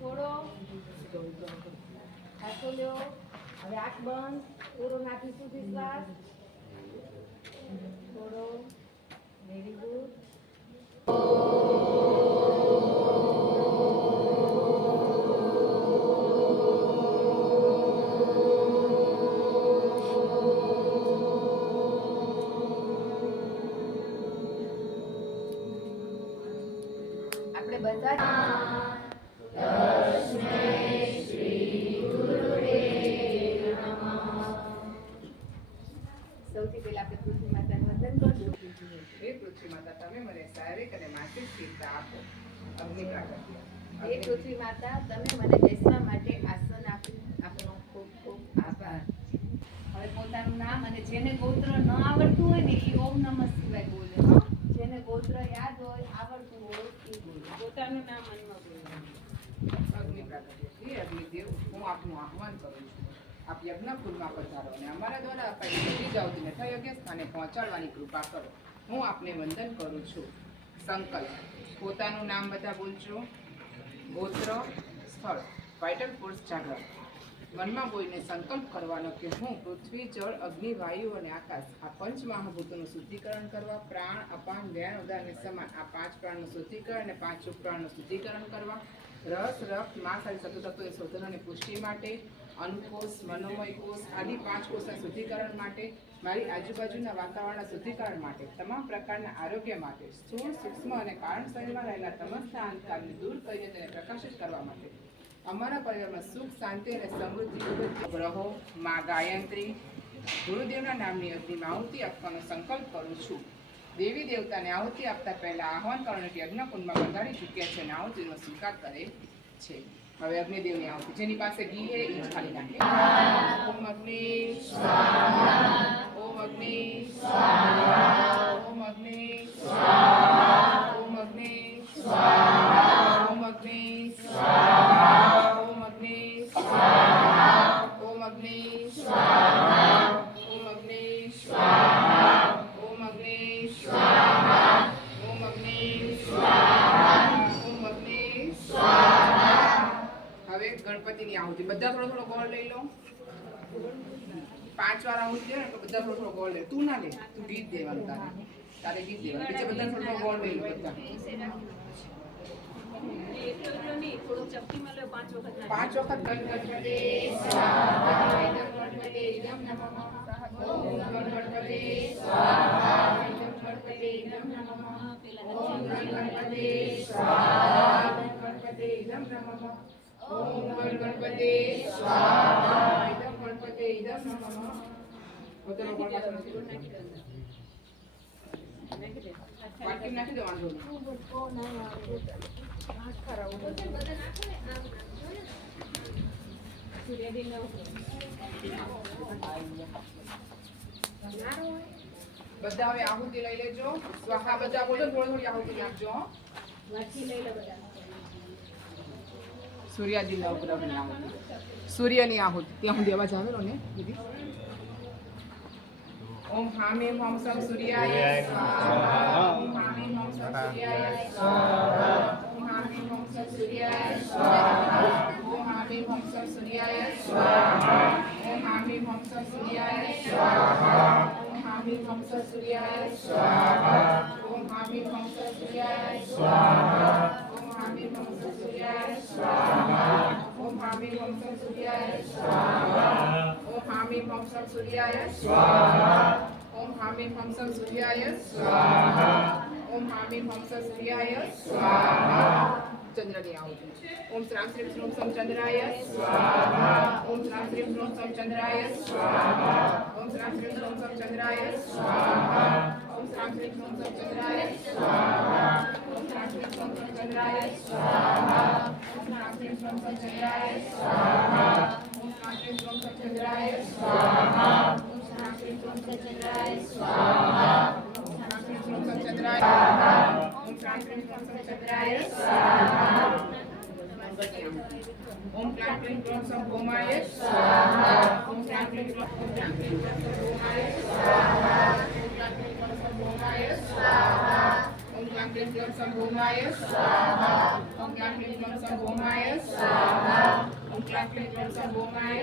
છોડો, હાથો લ્યો. હવે આંખ બંધ, પૂરો નાભી સુધી શ્વાસ છોડો. Very good. આપણે બધા સૌથી પહેલા આપણે પૃથ્વી માતાને વંદન કરશું. હે પૃથ્વી માતા, તમે મને શારીરિક અને માનસિક સ્થિરતા આપો. અગ્નિ પ્રાગટ્ય. હે પૃથ્વી માતા, તમે મને બેસવા માટે આસન આપ્યું, આપનો ખૂબ ખૂબ આભાર. હવે પોતાનું નામ, અને જેને ગોત્ર ન આવડતું હોય ને એ ઓમ નમઃ શિવાય બોલે. જેને ગોત્ર યાદ હોય, આવડતું હોય એ બોલે. પોતાનું નામ મનમાં બોલવાનું. અગ્નિ પ્રાગટ્ય. હે અગ્નિદેવ, હું આપનું આહ્વાન કરું છું. આપ યજ્ઞકુંડમાં પધારો અને અમારા દ્વારા અપાયેલી બધી જાવતીને યજ્ઞ સ્થાને પહોંચાડવાની કૃપા કરો. હું આપને વંદન કરું છું. સંકલ્પ. પોતાનું નામ બધા બોલજો. ગોત્ર, સ્થળ, વાઇટલ ફોર્સ જાગૃત. મનમાં બોલીને સંકલ્પ કરવાનો કે હું પૃથ્વી, જળ, અગ્નિ, વાયુ અને આકાશ આ પંચ મહાભૂતોનું શુદ્ધિકરણ કરવા, પ્રાણ, અપાન, વ્યાન, ઉદાન અને સમાન આ 5 પ્રાણનું શુદ્ધિકરણ અને 5 ઉપપ્રાણનું શુદ્ધિકરણ કરવા, રસ, રક્ત, માંસ આદિ સતતત્વોની શોધન અને પુષ્ટિ માટે, અનુકોષ, મનોમય કોષ આદિ 5 કોષના શુદ્ધિકરણ માટે, મારી આજુબાજુના વાતાવરણના શુદ્ધિકરણ માટે, તમામ પ્રકારના આરોગ્ય માટે, સ્થૂળ, સૂક્ષ્મ અને કારણ શરીરમાં રહેલા સમસ્ત અંધકારને દૂર કરીને તેને પ્રકાશિત કરવા માટે, અમારા પરિવારમાં સુખ, શાંતિ અને સમૃદ્ધિ ગ્રહો, મા ગાયત્રી, ગુરુદેવના નામની અગ્નિમાં આહુતિ આપવાનો સંકલ્પ કરું છું. દેવી દેવતાને આહુતિ આપતા પહેલા આહવાન કરવાનું યજ્ઞકુંડમાં બંધારી ચૂક્યા છે અને આહુતિનો સ્વીકાર કરે છે. હવે અગ્નિદેવની આહુતિ, જેની પાસે ઘી હે એ જ ખાલી નાખે. ઓમ અગ્નિ સ્વાહા, ઓમ અગ્નિ સ્વાહા, ઓમ અગ્નિ સ્વાહા, ઓમ અગ્નિ સ્વાહા, ઓમ અગ્નિ સ્વાહા, ઓમ અગ્નિ સ્વાહા, ઓમ અગ્નિ સ્વાહા, ઓમ અગ્નિ સ્વાહા, ઓમ અગ્નિ સ્વાહા, ઓમ અગ્નિ સ્વાહા, ઓમ અગ્નિ સ્વાહા. હવે ગણપતિની આહુતિ, બધા થોડો થોડો ગોળ લઈ લો. 5 વાર આહુતિ દે ને તો બધા થોડો થોડો ગોળ લે. તું ના લે, તું ગીત દેવાનું તારે ગીત દેવાનું. બીજા બધા થોડો થોડો ગોળ લઈ લો બધા. 5 વખત ગણપતિ સ્વાહા, ગણપતિ નમઃ, ઓમ ગણપતિ સ્વાહા, ગણપતિ નમઃ, ઓમ ગણપતિ સ્વાહા, ગણપતિ નમઃ, ઓમ ગણપતિ સ્વાહા, ગણપતિ નમઃ. પોતાનો ગોળ પાછો નાખી દો. વાટકી નાખી દો, વાંધો નહીં. બધા હવે આહુતિ લઈ લેજો. સ્વાહા બધા બોલો, થોડી થોડી આહુતિ નાખજો. સૂર્યાજીની આહુતિ, સૂર્યની આહુતિ ત્યાં સુધી અવાજ આવેલો ને દીદી. ઓમ હામીમ હમ સમ સૂર્યાય સ્વાહા, ઓમ હામીમ હમ સમ સૂર્યાય સ્વાહા, ઓમ હામીમ હમ સમ સૂર્યાય સ્વાહા, ઓમ હામીમ હમ સમ સૂર્યાય સ્વાહા, ઓમ હામીમ હમ સમ સૂર્યાય સ્વાહા, ઓમ હામીમ હમ સમ સૂર્યાય સ્વાહા, ઓમ હામીમ હમ સમ સૂર્યાય સ્વાહા, ઓમ હામીમ હમ સમ સૂર્યાય સ્વાહા, ઓમ હામીમ હમ સમ સૂર્યાય સ્વાહા, ઓમ હામીમ હમ સમ સૂર્યાય સ્વાહા, ઓમ હામીમ હમ સમ સૂર્યાય સ્વાહા, ઓમ હામીમ હમ સમ સૂર્યાય સ્વાહા. ચંદ્રની આહુતિ. ઓમ શ્રામ શ્રીમ શ્રૂમ સમ ચંદ્રાય સ્વાહા, ઓમ શ્રામ શ્રીમ શ્રૂમ સમ ચંદ્રાય સ્વાહા, ઓમ શ્રામ શ્રીમ શ્રૂમ સમ ચંદ્રાય સ્વાહા, ઓમ શ્રામ શ્રીમ શ્રૂમ સમ ચંદ્રાય સ્વાહા, ઓમ શ્રામ શ્રીમ શ્રૂમ સમ ચંદ્રાય સ્વાહા, ઓમ શ્રામ શ્રીમ શ્રૂમ સમ ચંદ્રાય સ્વાહા, ઓમ શ્રામ શ્રીમ શ્રૂમ સમ ચંદ્રાય સ્વાહા, ઓમ શ્રામ શ્રીમ શ્રૂમ સમ ચંદ્રાય સ્વાહા, ઓમ શ્રામ શ્રીમ શ્રૂમ સમ ચંદ્રાય સ્વાહા, ઓમ શ્રામ શ્રીમ શ્રૂમ સમ ચંદ્રાય સ્વાહા. ઓમ ક્લાં ક્લીં ક્લોં સમ ભૌમાય સ્વાહા, ઓમ ક્લાં ક્લીં ક્લોં સમ ભૌમાય સ્વાહા, ઓમ ક્લાં ક્લીં ક્લોં સમ ભૌમાય સ્વાહા, ઓમ ક્લાં ક્લીં ક્લોં સમ ભૌમાય સ્વાહા, ઓમ ક્લાં ક્લીં ક્લોં સમ ભૌમાય સ્વાહા. આપણે પ્રસંગોમાં